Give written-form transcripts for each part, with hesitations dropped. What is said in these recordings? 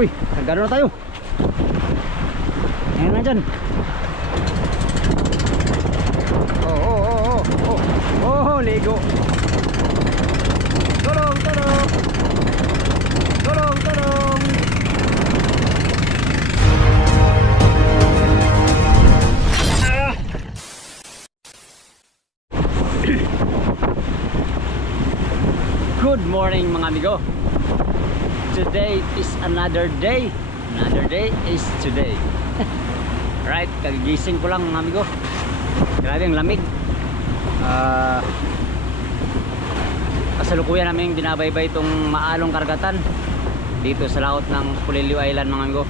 Uy, nagano na tayo. Ngayon na dyan. Ligo. Tulong, tulong. Tulong, tulong. Good morning mga amigo. Today is another day. Another day is today. Right, kagigising ko lang mga amigo. Grabe ang lamig. Kasalukuyan namin binabaybay itong maalong karagatan dito sa laot ng Pulilio Island mga amigo.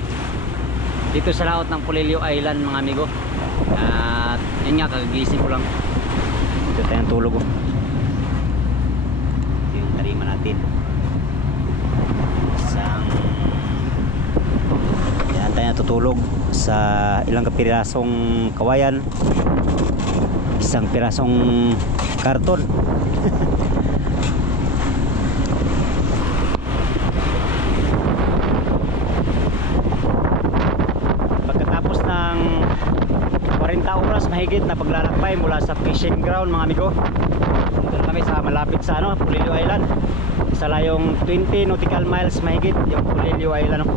Dito sa laot ng Pulilio Island mga amigo. At yun nga, kagigising ko lang. Dito tayong tulog oh. Ito yung tarima natin. Yan tayo natutulog sa ilang kapirasong kawayan, isang pirasong karton. Pagkatapos ng 40 oras mahigit na paglalakbay mula sa fishing ground mga amigo, dito kami sa malapit sa Pulilio Island, sa layong 20 nautical miles mahigit yung Pulilio Island.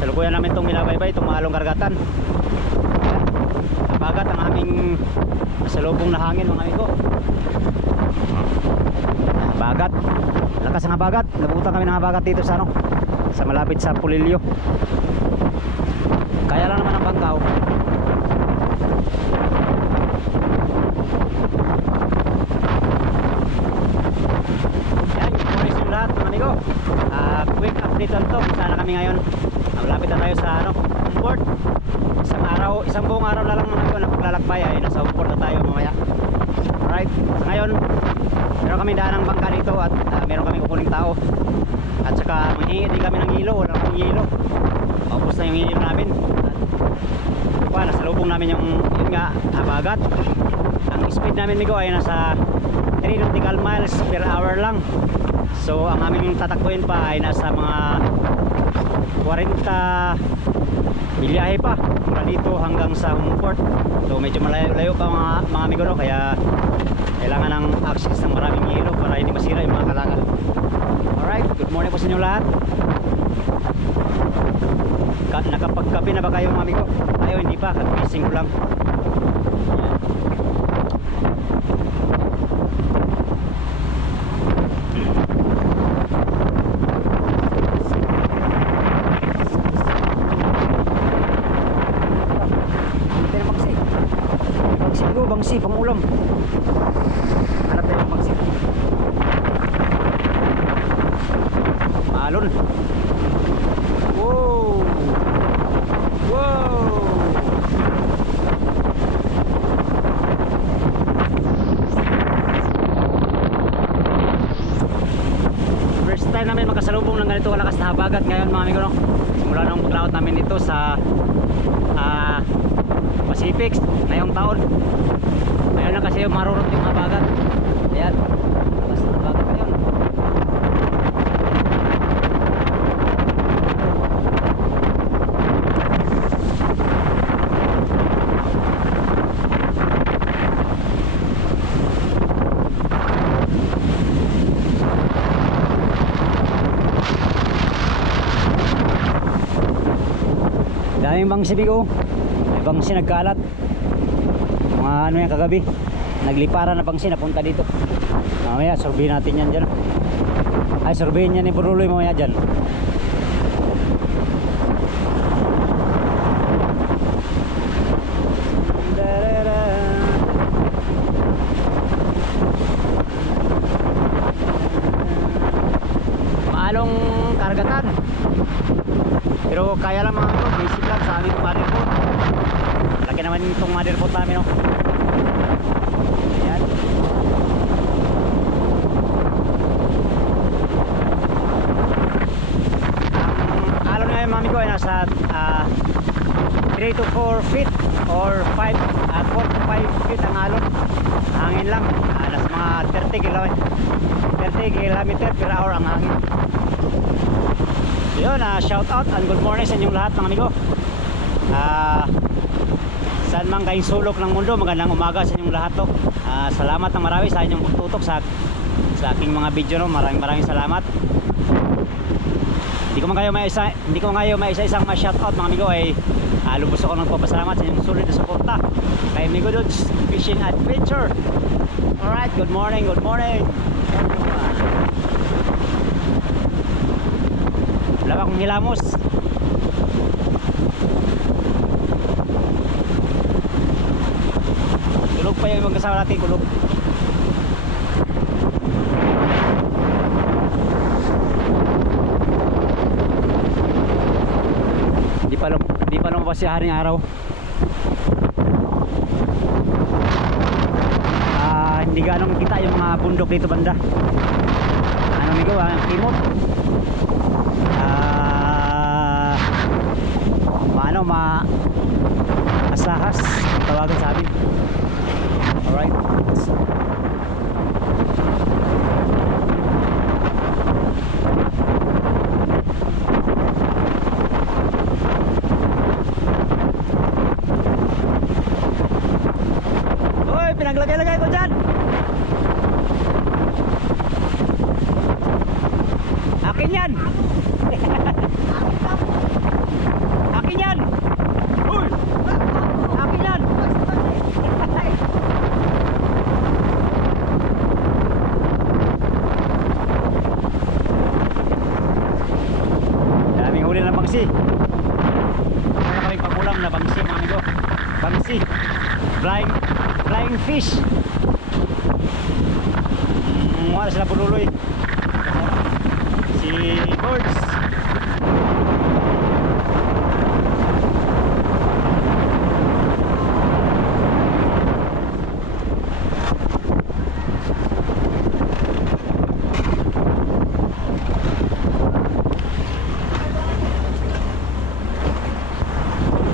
Salukuyan namin itong binabaybay, itong maalong karagatan. Bagat ang aming salubong na hangin mga amigo. Bagat, lakas ng bagat. Nabutan kami ng bagat dito sa sa malapit sa Pulilio. Kaya lang naman ang bangkaw. Yan, good morning sa lahat mga amigo. Quick update lang to kung saan na kami ngayon. Malapit na tayo sa Humport. Isang buong araw na lang mga na paglalakbay ay nasa Humport na tayo mamaya. Alright, so ngayon meron kami daan ng bangka dito at meron kami kukuning tao. At saka manghingi din kami ng hilo, wala kaming hilo. Maubos na yung hilo namin. At nasa lubong namin yung yun nga, bagat. Ang speed namin migo ay nasa 3 nautical miles per hour lang. So ang aming tatakbuhin pa ay nasa mga 40 milyahe pa mula dito hanggang sa Humport. So medyo malayo pa mga amigo no? Kaya kailangan ng access ng maraming hilo para hindi masira yung mga kalakal. Alright, good morning po sa inyo lahat. Nakapagkape na ba kayo mga amigo? Tayo hindi pa, kagising ko lang. Bangsi, pangulam. Hanap tayo ng bangsi. Malon. Wow. Wow. First time namin magkasalubong ng ganito kalakas na habagat ngayon mga amigo no. Simula nung paglaot namin ito sa Pacific ngayong taon. Ngayon na kasi yung marurot yung habagat. Ayan, mas habagat ngayon. Daming bangsi bigo. May bangsi nagkalat. Mga ano yan kagabi, nagliparan na bangsi napunta dito. Mamaya survey natin yan dyan. Ay surveyin yan ni Puruloy mamaya dyan. Maalong karagatan. Pero kaya lang mga ito, basic lang sa aming motherboard. Laki naman itong motherboard namin no. Ayan. Ang alon ngayon mami ko ay nasa 3 to 4 feet or 4 to 5 feet ang alon. Hangin lang, nasa mga 30 km per hour ang hangin. Yun. Yun, shout out and good morning sa inyong lahat mga amigo. Saan man kayong sulok ng mundo, magandang umaga sa inyong lahat to. Salamat ng marami sa inyong pagtutok sa aking mga video, no. Maraming salamat. Hindi ko ngayon may isa-isang shout out mga amigo, ay lubos ako nagpapasalamat sa inyong sulit na suporta kay Amigo Dudes Fishing Adventure. Alright, good morning, good morning. Wala akong hilamos. Kulog pa yung magkasama natin, kulog. Hindi pa lumabas si haring araw. Hindi ganong kita yung mga bundok dito banda. Ano amigo, kimot. Asahas tawagan sa amin. Alright. Hoy, pinaglagay-lagay ko dyan. Akin yan. Akin yan. Uy! Akin yan. Daming huli ng bangsi. Wala kaming pagulang na bangsi mga amigo. Bangsi. Flying fish. Wala sila pululoy. Si birds.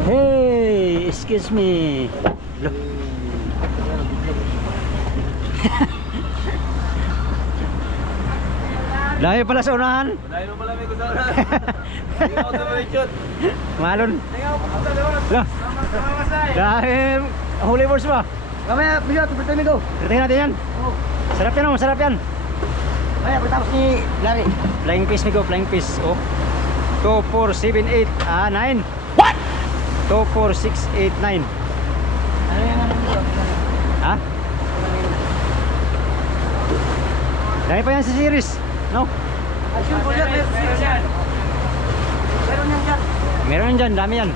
Hey, excuse me. Dahil pala sa unahan. Dahil pala may kusawaran. Hindi ako tumalichot. Malon. Dahil huli birds ba? Mamaya, bisa, tumpit kami ko. Kertahin natin yan. Sarap yan, masarap yan. Mamaya, pagtapos ni Larry. Flying fish amigo, flying fish. Oh. 2, 4, 7, 8, 9. What? 2, 4, 6, 8, 9. Ano yan ang nandito? Ha? Dahil pa yan sa series. No? Asyun po yan, meron yan. Meron yan dyan. Meron yan dyan, dami yan.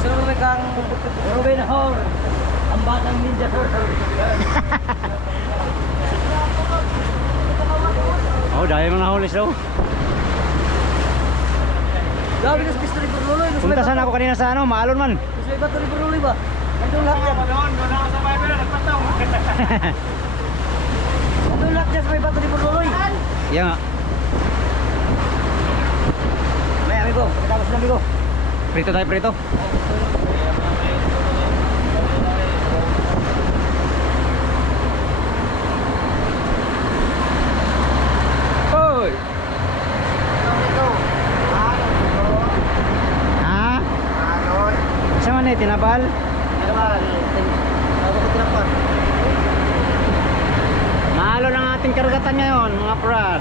Gusto mo kang Ruben Hor, ang batang ninja turtle. Oh, dahil mga nahuli slow. Dami na sa pistol ni Berluloy. Punta sana ako kanina sa ano, Maalon man. Gusto iba ito ni Berluloy ba? Nandun lahat yan. Nandun ako sa Bible, nagpataw. Nandun lahat yan sa may bato ni Berluloy. Yan nga. May amigo, pagkatapos na amigo. Prito tayo, prito. Hoy! Ha? Saan man eh, tinabal? Mahalo ng ating karagatan ngayon, mga prad.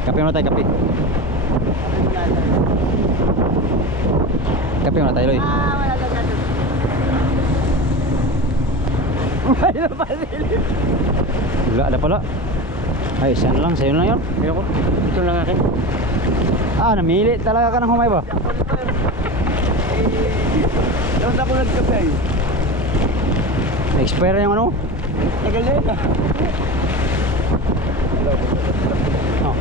Kape muna tayo, kape. Kape muna tayo, Loy. Wala na dyan. Wala pa silip. Wala na pala. Ay, saan lang, sa'yo lang yun. Ayoko. Ito lang akin. Namili talaga ka ng humay ba? Doon ako nagkape. Expire yung ano? Tagal na yun. Oh.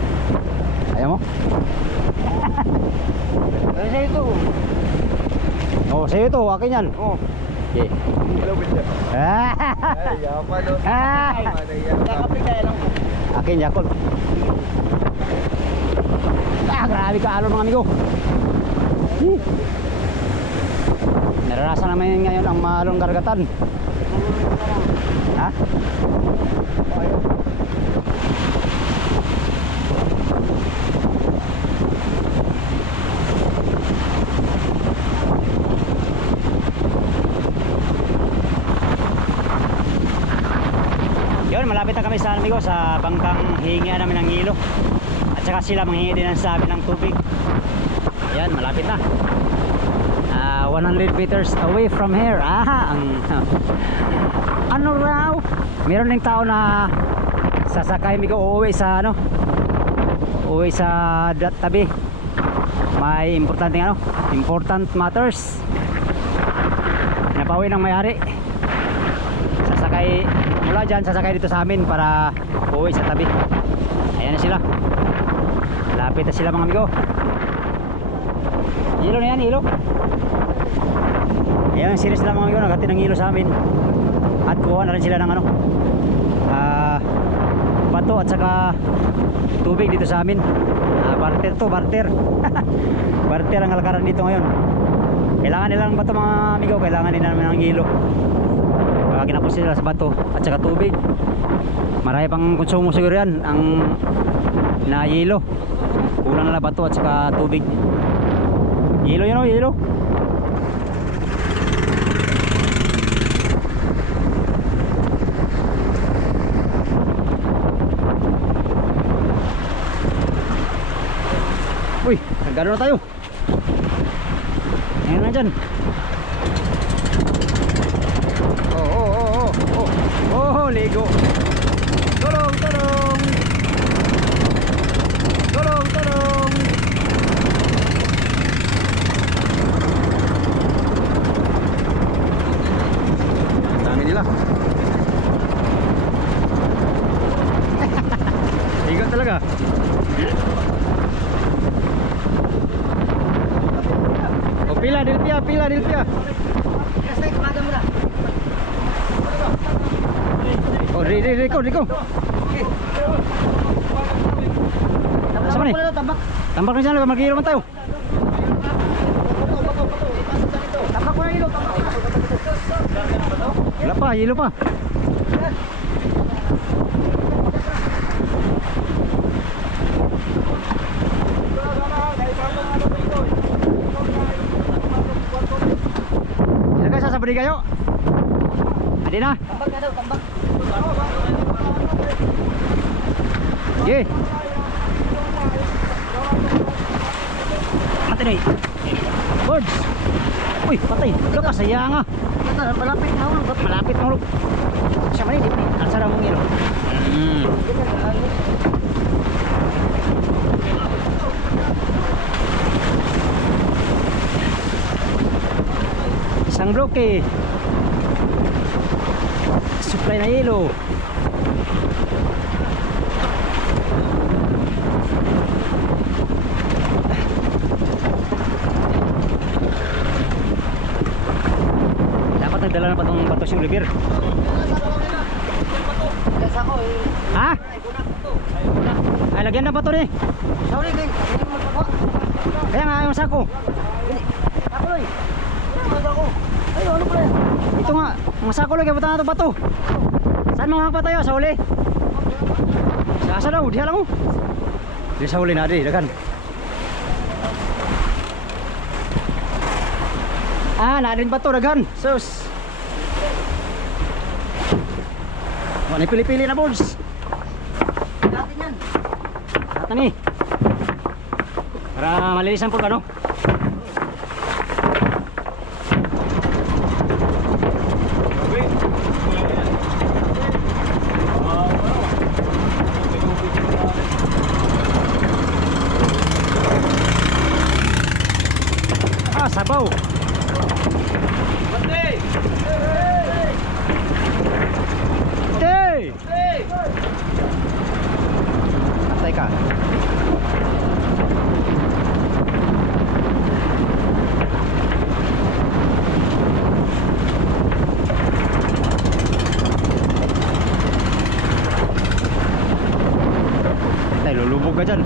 Ayaw mo? Ano sa'yo ito? Oh, sa'yo ito, akin yan. Oh. Okay. Yaman o. Ah! Kakapit kaya lang. Akin, Jacob. Grabe ka alon mga amigo. Naranasan naman ngayon ang malong karagatan. Ha? Yun, malapit na kami sa amigo sa bangkang hihingian namin ng hilo. At saka sila manghingi din sa amin ng tubig. Ayan, malapit na. 100 meters away from here. Ano raw? Meron ding tao na sasakay amigo uuwi sa ano? Uuwi sa tabi. May importante ano? Important matters. Napauwi ng may-ari. Sasakay mula dyan, sasakay dito sa amin para uuwi sa tabi. Ayan na sila. Lapit na sila mga amigo. Hilo na yan, hilo. Ayan, series na mga amigo, naghatid ng hilo sa amin. At kuha na rin sila ng ano, bato at saka tubig dito sa amin. Barter to, barter. Barter ang halakaran dito ngayon. Kailangan nila ng bato mga amigo, kailangan nila naman ng hilo. Kinapos sila sa bato at saka tubig. Marami pang konsumo siguro yan ang na yelo. Kulang na bato at saka tubig. Yelo yun o, yelo. Uy, nagano na tayo. Ngayon na dyan. Ligo. Tulong, tulong. Tulong, tulong. Dami nila. Ligo talaga. Oh, pila dilpia, pila dilpia. Kasi kumada mo na. Oh, Rico. Sama nih? Tambak na dyan, mag-hilo man tayo. Tambak mo na hilo, tambak. Wala pa, hilo pa. Ilagay sa sabri kayo. Adi na. Tambak na daw, tambak. Ye. Mati na eh. Birds. Uy, patay. Ito ka, sayang ah. Malapit na ulo. Malapit na ulo. Siya man hindi. Ang sarap mong ilo. Isang bloke. Supply na hilo. Dapat nagdala na pa itong bato si Oliver. Ha? Ay, lagyan na bato rin. Sorry, Geng. Hindi mo magpapa. Kaya nga yung sako. Ako, Loy. Ako. Ay, ano pala? Ito nga, ang sako lang, kaya na itong bato. Saan mga pa tayo? Sa uli? Sa asa daw, diha lang mo. Di sa uli na, di, dagan. Naadin bato, dagan. Sus. Wala pili-pili na, boys. Natin yan. Ata ni. Para malilisan po ka, no? Sabaw. Patay ka. ka dyan.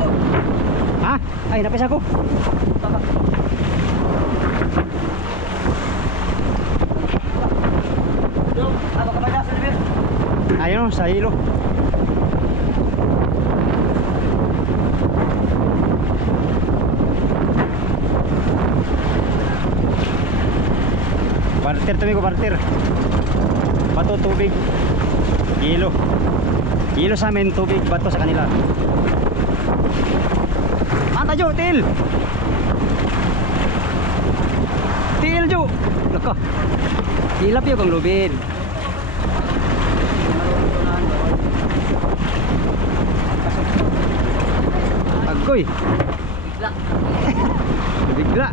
Ha? Ay, napisa ko. Ano ka ba dyan, Silver? Ayun, sa hilo. Partir tuloy ko, partir. Bato, tubig. Hilo. Hilo sa amin, tubig, bato sa kanila. Manta Jo, til! Til Jo! Laka. Hilap yun kang lubid. Agoy. Bigla. Bigla.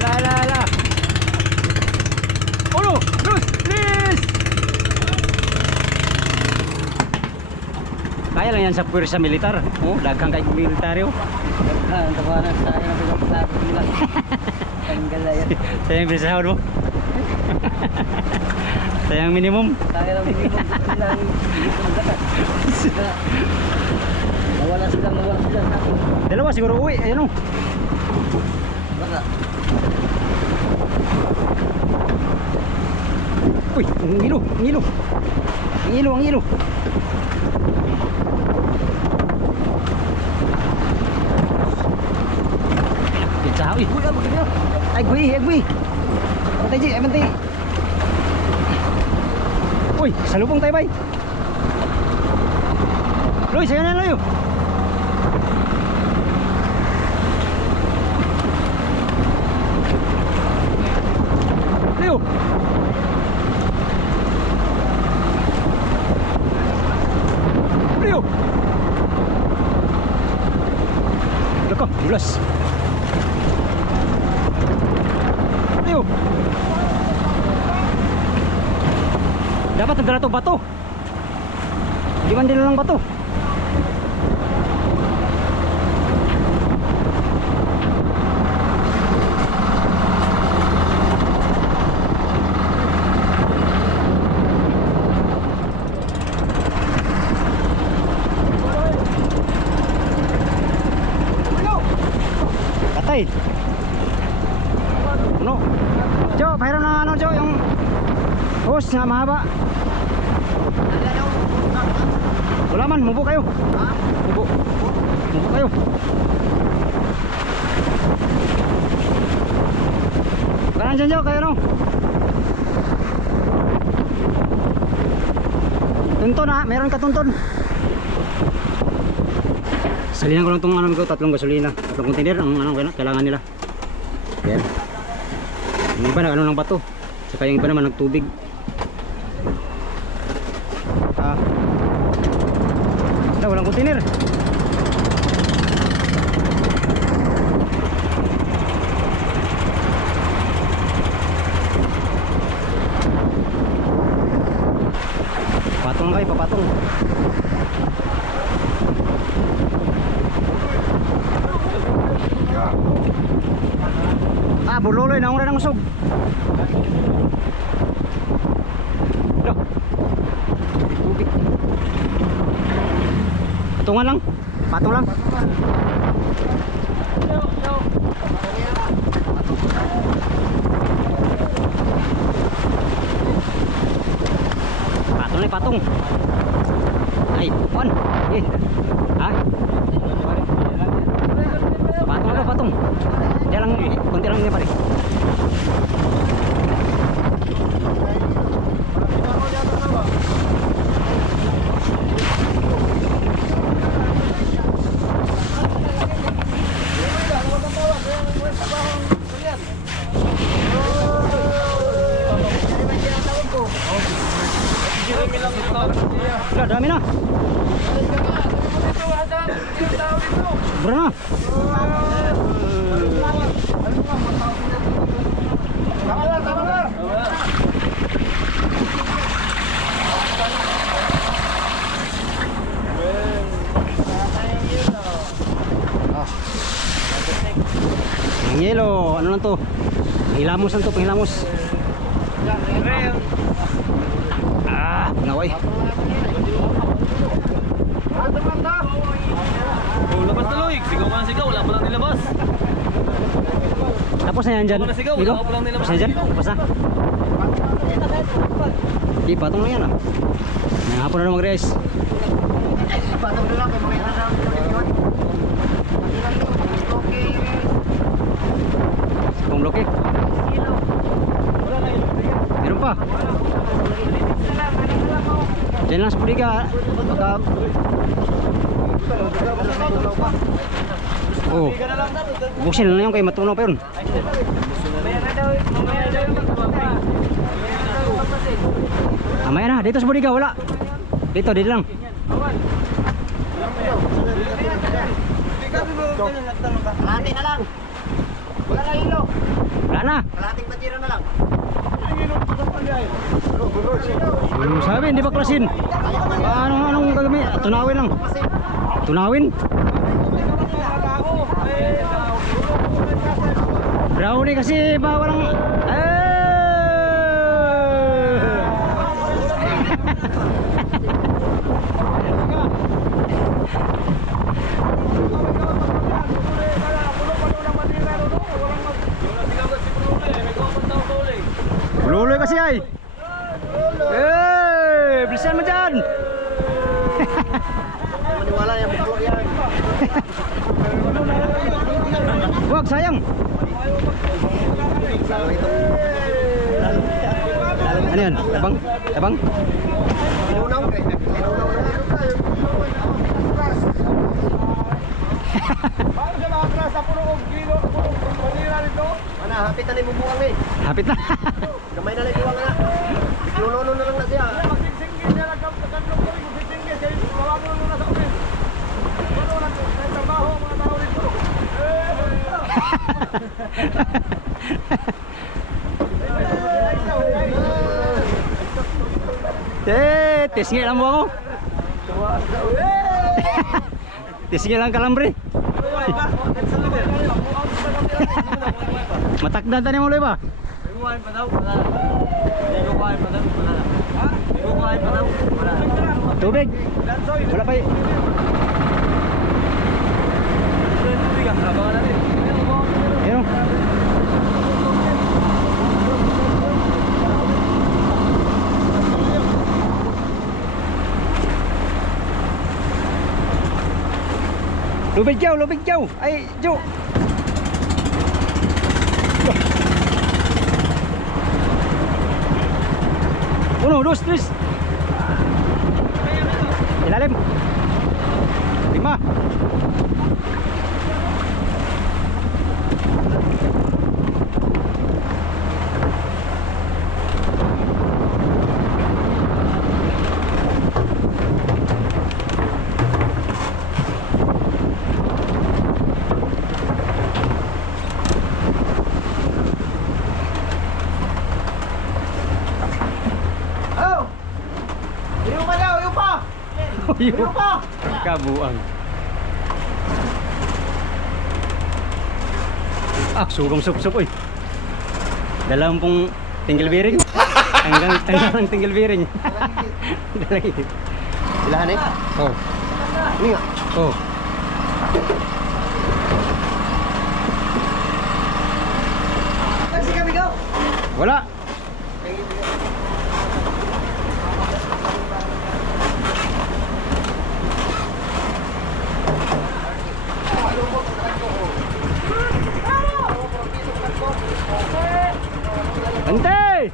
La la la. Ulo, Bruce, please. Kaya lang yan sa puwersa militar. Oh, daghang kay militaryo. Ang tabanan sa akin ang pinaglago nila. Tanggal na yan. Sayang binisahod mo. Sayang minimum. Tayo lang minimum lang dito magdagat. Nawala sila sa akin. Dalawa siguro uwi, ayun o. Baka. Uy, ang ilo, ang ilo. Ang ilo, ang ilo. Pizza, uy. Uy, apa kanya? Ay, gui, ay, gui. Bantay, Ji, ay, bantay. Uy, salubong tayo, bay. Loy, sayo na, Loy. Leo. Leo. Loko, bulas. Leo. Dapat nagdala to bato. Di man din lang bato. Patay. Ano? Jo, pahiram na ano, Jo, yung hose na mahaba. Wala man, mubo kayo. Mubo. Mubo kayo. Kanan dyan, Jo, kayo no. Tunton ha, meron ka tunton. Salinan ko lang itong ano ko, tatlong gasolina, tatlong container ang ano kailangan nila. Yan. Yung iba ano ng bato, saka yung iba naman nagtubig. Walang container. Patong kayo, papatong. Bululoy na una ng usog. Loh. Tubig. Patungan lang. Patong lang. Patong na patong. Ay, on. Eh. Ha? Patong na patong. Diyan lang, konti lang niya pare. Wala, dami na. Sobra na. Tama na. Ano lang to? Panghilamos lang to, panghilamos. Naway. Labas na Loy, sigaw ka ng sigaw, wala pa lang nilabas. Tapos na yan dyan. Ako na sigaw, Migo? wala pa lang nilabas. Tapos na dyan? Tapos na? Di, patong lang yan ah. May hapon na naman mag-race. Patong na lang, may mga ilan na. Kung loki. Meron pa. Diyan lang sa puliga. Baka... Oh. Buksin na yun kay matunaw pa yun. Mamaya na, dito sa puliga, wala. Dito lang. Kalahati na lang. Wala na hilo. Wala na. Kalahating batira na lang. Sabi, hindi ba klasin? Anong gagamit? Tunawin lang. Tunawin? Brownie kasi ba walang... Luloy kasi ay. Bilisan mo dyan. Maniwala yan, buklo yan. Wag, sayang. Ano yan? Tabang? Tabang? Linunaw. Linunaw na yan. Paano siya makakras sa puno kong kilo, puno kong manira rito? Mana, hapit na ni bubuang eh. Hapit na. Gamay na lang buwang na. Linunaw na lang na siya. Magsing-singin niya lang kanlong ko rin, magsing-singin siya, mawagod na sa ulit. Ano lang, sa trabaho, mga tao rito. Tisngil lang mo ako. Tisngil lang kalambre. Matakdan tani mo loy ba? Kukuhain pa daw, wala. Hindi kukuhain pa daw, wala. Hindi kukuhain pa daw, wala. Tubig. Wala pa. Tubig ang abangan natin. Ayun. Lubig jaw. Ay, Jo. Uno, dos, tres. Ilalim. 5. Yung kabuang. Sugong sup-sup oy. Dalam pong tinggal bearing. Tanggal tinggal bearing. Dalagi. Silahan eh. Oh. Ini nga. Oh. Kasi kami go. Wala. Hantay!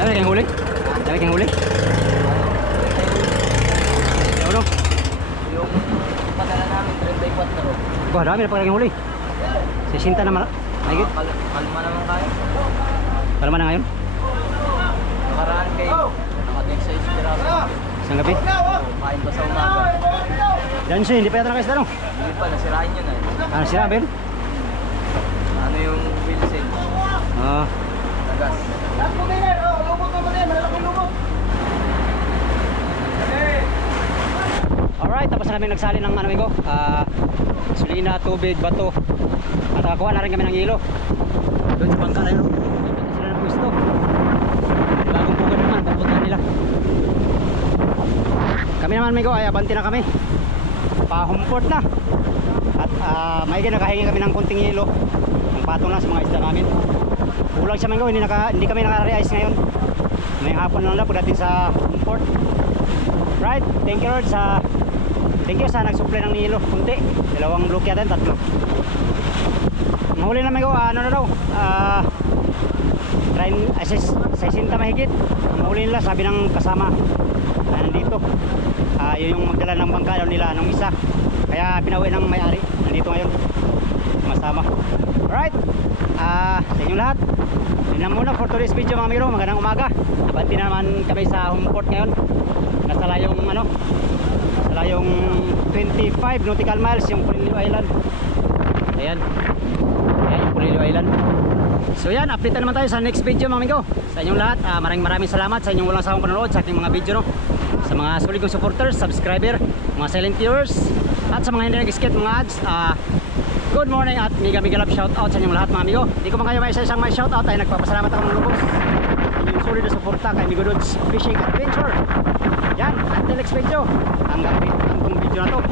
Dali kang huli? Dali kang huli? Ano? Yung padala namin, 34. Wah, dami na pagkaking huli. 60 naman. Mahigit. Kalma naman kayo. Para man na ngayon? Nakaraan kayo. Nakatek sa Espiraso. Isang gabi? Kain pa sa umaga. Yan siya, hindi pa yata nakaisda no? Hindi pa, nasirain yun eh. Ano sila, Ben? Ano yung Wilson? Oo. Tagas. Last container. Oh, lumot ko din. Malalaking lumot. Alright, tapos na kami nagsali ng ano amigo, sulina, tubig, bato. At nakakuha na rin kami ng hilo. Doon sa bangka na yun. Doon sila ng pwesto. Bagong bukod naman, papunta nila. Kami naman amigo ay abanti na kami. Pa-homeport na. At maigi nakahingi kami ng kunting hilo. Ang patong lang sa mga isda namin. Kulang siya amigo, hindi kami naka-re-ice ngayon. Ngayong hapon lang na pagdating sa homeport. Right, thank you Lord sa nag-supply ng hilo. Kunti, dalawang bloke yata, tatlo. Mahuli na amigo, ano na daw, 60 mahigit. Mahuli nila, sabi ng kasama na nandito. Yun yung magdala ng bangka daw nila nung isa. Kaya pinauwi ng may-ari. Nandito ngayon. Masama. Alright. Sa inyong lahat. Yun lang muna for today's video mga amigo. Magandang umaga. Abanti na naman kami sa homeport ngayon. Nasa layong 25 nautical miles yung Pulilio Island. Ayan. Ayan yung Pulilio Island. So yan, update na naman tayo sa next video mga amigo. Sa inyong lahat, maraming salamat sa inyong walang sawang panonood sa aking mga video, no? Sa mga solid kong supporters, subscriber, mga silent viewers, at sa mga hindi nag-skip mga ads, good morning at mega love shoutout sa inyong lahat mga amigo. Hindi ko man kayo may isa-isang may shoutout ay nagpapasalamat ako ng lubos yung solid na suporta kay Amigo Dudes Fishing Adventure. Yan, until next video. Hanggang dito ang video na to.